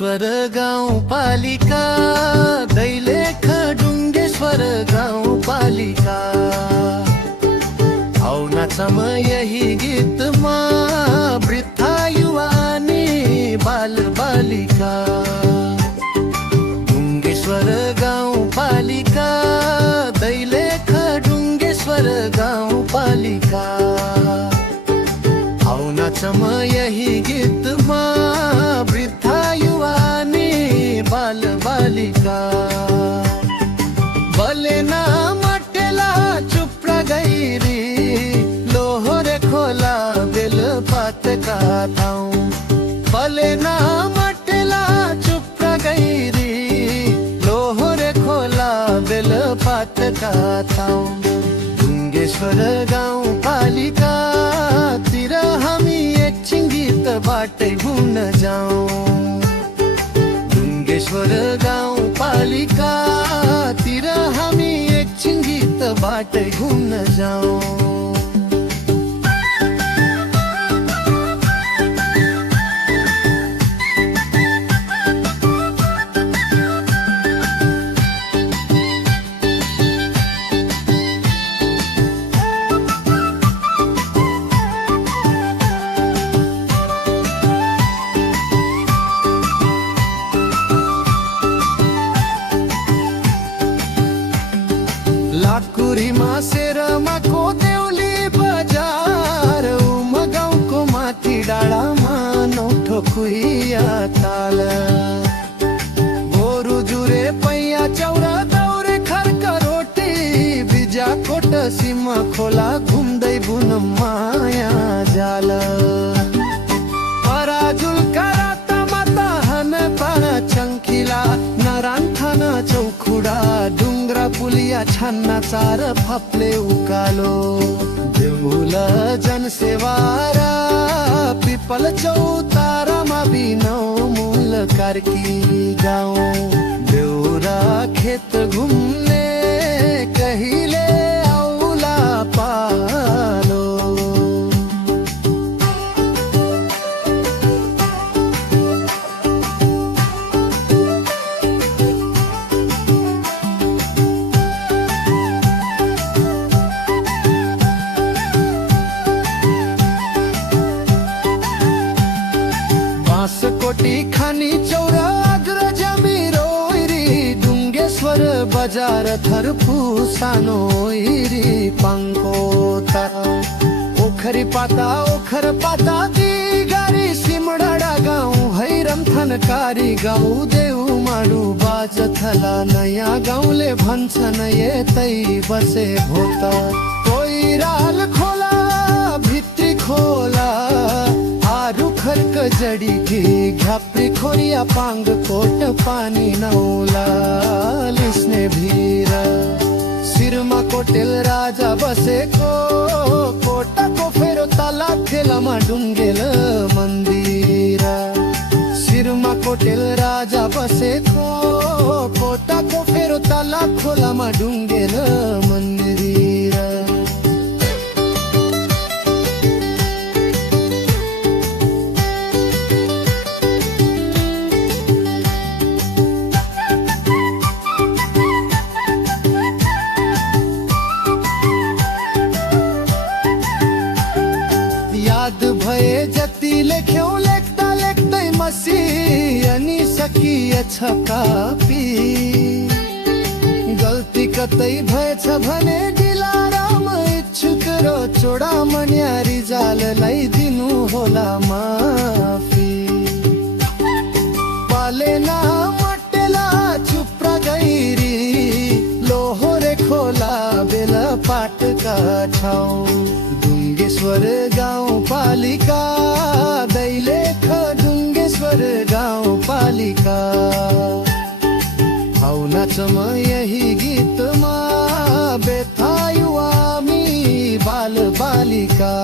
डुङ्गेश्वर गाउँपालिका, दैलेख डुङ्गेश्वर गाउँपालिका। आउ नाचौँ यही गीतमा, वृद्ध युवा अनि बालबालिका। डुङ्गेश्वर गाउँपालिका, दैलेख डुङ्गेश्वर गाउँपालिका। आउ नाचौँ यही गीतमा, वृद्ध युवा अनि बालबालिका। बलेना मटेला चुप्रा गैरी, लोहोरे खोला बेलपातका ठाउँ। बलेना मटेला चुप्रा गैरी, लोहोरे खोला बेलपातका ठाउँ। डुङ्गेश्वर गाउँपालिका तिर हामी एकछिन गीत बाटै घुम्न जाउँ। डुङ्गेश्वर गाउँपालिका तिर हामी एकछिन गीत बाटै घुम्न जाउँ। लाकुरीमा सेरमाको देउली बजार, उमा गाउँको माथि डाँडामा नौठो कुहिया ताल। गोरु जुरे पैया चौरा दौरे खर्क रोटी, बिजाकोट सीमा खोला घुम्दै बुन माया जाल। पराजुलका रातमा तहन पाना चङ्किला, नरान्थन चौखुडा डुङ्ग्रा पुलिया छान्ना चार फाप्ले उकालो। देउल जनसेवा र पिपल चौतारामा बिनौ मूल कार्की गाउँ। देउरा खेत घुम्ने कहिले आउला पालो। कोटी खानी चौरा अग्र जमिरोइरी, डुङ्गेश्वर बजार थरफु सानो इरी पाङ्को तर। ओखरी पाता ओखर पाता दिगारी, सिमडाडा गाउँ हैरम थनकारी गाउँ। देउ माडु बाज थला नयाँ गाउँले भन्छन् यतै बसे भोत। कोइराल खोला भित्री खोला, आरु खर्क जडी की घाप्री खोरिया पाङ्ग कोट पानी नौला लिस्ने भिर। सिरमा कोटेल राजा बसेको, कोटाको फेरो तला थेलामा डुङ्गेल मन्दिर। सिरमा कोटेल राजा बसेको, कोटाको फेरो तला खोलामा डुङ्गेल मन्दिर। याद भए जति लेख्यौ लेख्दा लेख्दै मसी, अनि सकिएछ कापी। गल्ती कतै भएछ भने दिलाराम इच्छुक र चोडा मन्यारी जाललाई दिनु होला माफी। पालेना मटेला चुप्रा गैरी, लोहोरे खोला बेला पाटका ठाउँ। डुङ्गेश्वर गाउँपालिका, दैलेख डुङ्गेश्वर गाउँपालिका। आउ नाचौँ यही गीतमा, बेथा युवा बालबालिका।